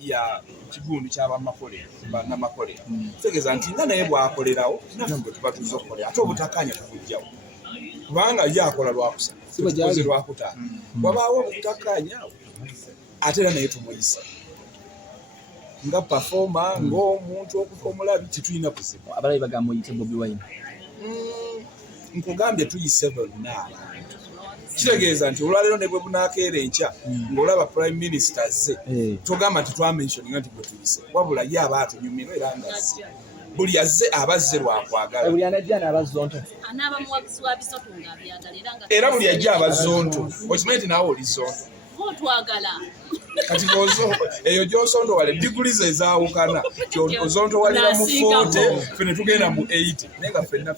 ya kigundu ky'abamakolera bannamakolera kitegeeza nti nga naye bw'akolerawo naffe bwe tuba tuzza okukolera ate obutakkaanya tubujjawo kubanga yakola lwakusa tukoze lwakutaano wabaawo obutakkaanya ate era naye tumuyisa nga performer ng'omuntu omulabi tetulina buzibu abalabi bagamba oyite Bobi Wine nkugambye tuyise bonna kitegeeza nti olwaleero ne bwe bunaakeera enkya ng'olaba prime minister ze togamba nti twamentioninga nti bwe tuyise wabula ye aba atunyumirwa era ngazze buli azze abazze lwakwagala buli anajja n'Abazonto anaabamuwagizi wa Bizonto ng'abyagala era buli ajja Abazonto okimanyi nti naawe oli Zonto twagala kati eyo gy'osonto wale diguli ze ezaawukana ozonto walira mu 40 fene tugenda mu 80 naye nga ffenna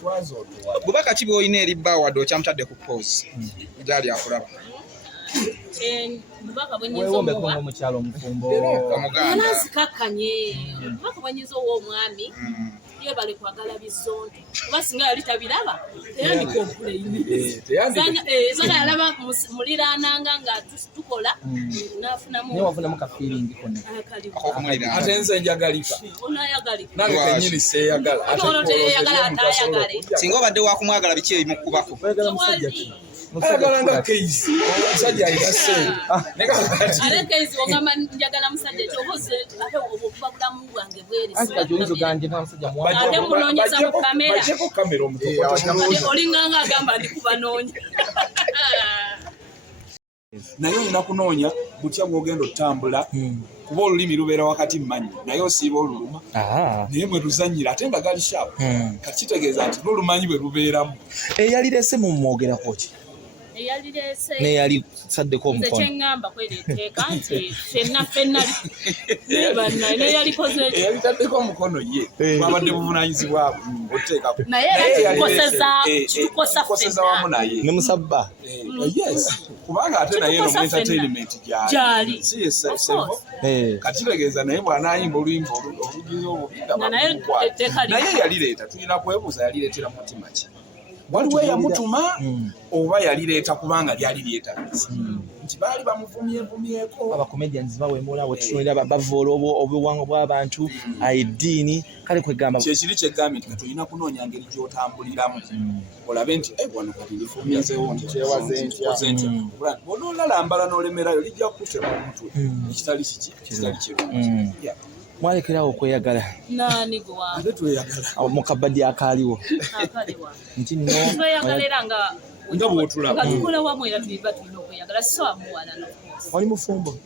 twazonto bubaka ki bw'olina eri Baward okyamutadde ku pose gyali akulaba mubaka bwenyiza omuwa omukyalo omufumbo anazikakkanye mubaka bwenyiza ow'omwami yebale kwagala Bizonto kuba singa yali tabiraba teyandika okuleyini yalaba muliraananga nga tukola nafunamu ka feeling konna ate nze njagalika onayagalika nange kenyini seeyagala atayagale singa obadde wakumwagala biki ebimukubako ayagala nga keisi omusajja alina ate keisi ogamba njagala musajja kyoboze ate okuba bulamu bwange bwereate munonyeza mu kamera bajjeko kamera omutokoto olinganga agamba ndi kubanoonya naye olina kunoonya butya bw'ogenda otambula kuba olulimi lubeera wakati mmanyi naye osiiba oluluma naye mwe luzannyira ate nga gali shaapu kati kitegeeza nti n'olumanyi bwe lubeeramu eyalirese mu mwogerako ki eyalirese neyali saddeko omukono kyeŋŋamba kwereteeka nti ffenna neyalikoze eyalitaddeko omukono ye bwabadde buvunaanyizibwa oteekako naye tukoseza wamu naye ne musabba yes kubanga ate naye no entertainment gyali si yesevo kati kitegeeza naye bw'anaayimba oluyimba olugiza obubi naye yalireeta tulina kwebuuza yalireetera mutima ki waliwo eyamutuma oba yalireeta kubanga lyali lyetagisa nti baali bamuvumyevumyeko abacomedians bawemula wetutunulira bavoola obuwango bw'abantu eddiini kale kwegamba kyekiri kyegambye nti kati olina kunoonya ngeri gy'otambuliramu olabe nti wano kati lifumyazeewo nti kyewaze ntya bw'onoolalambala n'olemerayo lijja kukutema omutwe ekitali kiki kitali kirungi mwalekerawo okweyagala nani gwa ate tweyagala mu kabadde akaliwo nti nno tweyagalera nga bw'otulaba nga tukola wamu era tuliba tulina okweyagala so amuwala oli mufumbo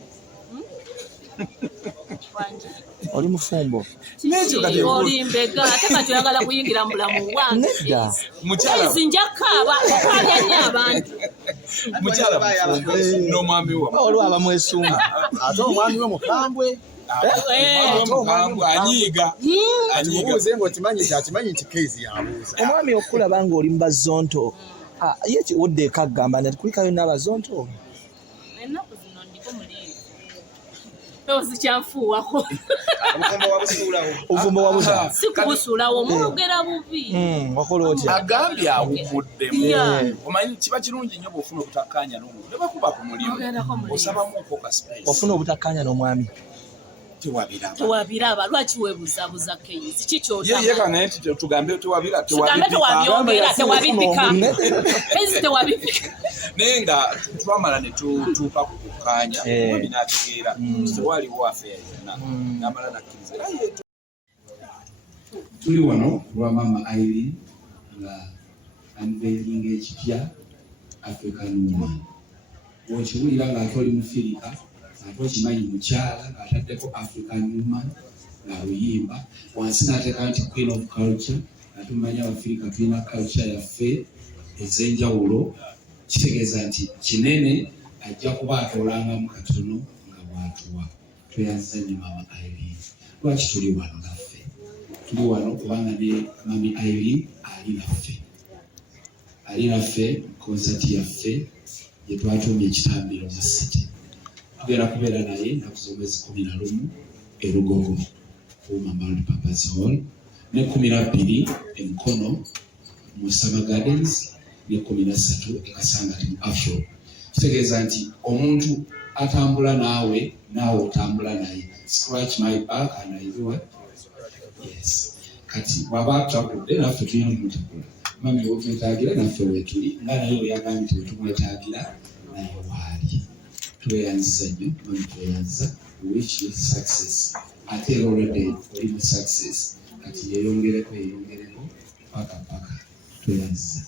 oli mufumbo olimbega ate kati oyagala kuyingira mu bulamu bwange nedda mukyala njakkaaba okaabya nnyo abantu mukyala mufumbo n'omwami we olwo abamwesunga ate omwami we mukambwe anyiiga buuze ng'okimanyi nti keezi yabuuza omwami okulaba ng'oli mu Bazonto ye kiwuddeeko agamba nti kulikayo n'Abazonto ennaku zino ndiko mulimu ozikyanfuuwako ovumba wabuza si kubusuulawo mwogera bubi wakola otya agambye awumuddemu omanyi kiba kirungi nnyo bw'ofuna obutakkaanya n'omuntu ne bakuba ku mulimu osabamuko ka space wafuna obutakkaanya n'omwami tewabiraba lwaki weebuzabuza keyizi ye kanaye tugambe tewabira tewabyogera tewabipika keyizi tewabipika naye nga twamala ne tutuuka ku kukkaanya binategeera tewaliwo afeya yonna namala nakkiriza era yetu tuli wano lwa mama Irene nga unveiling ekipya African Woman wokiwulira ng'ate oli mufirika ate okimanyi mukyala ng'ataddeko African Woman ng'aluyimba wansi n'ateeka nti Queen of Culture ate mumanyi Abafirika tulina culture yaffe ez'enjawulo kitegeeza nti kinene ajja kuba atoolangamu katono nga bw'atuwa tweyanziza ne mama Irene lwaki tuli wano naffe tuli wano kubanga ne mami Irene ali naffe konsati yaffe gye twatuumya ekitambiro mu City tugenda kubeera naye ennaku z'omwezi 11 erugogo Kuva Multipurpose Hall ne 12 Emikono mu Summer Gardens ne 13 ekasangati mu Afro kitegeeza nti omuntu atambula naawe otambula naye. Scratch my back and I do what? Yes. Kati bw'aba atambudde naffe tulina omutakula. Mami wetwetaagira naffe wetuli nga naye oyagambye nti wetumwetaagira naye waali. Tweyanziza nnyo, mami tweyanziza. We wish you success. Ate era already oli mu success. Kati yeeyongereko paka. Tweyanziza.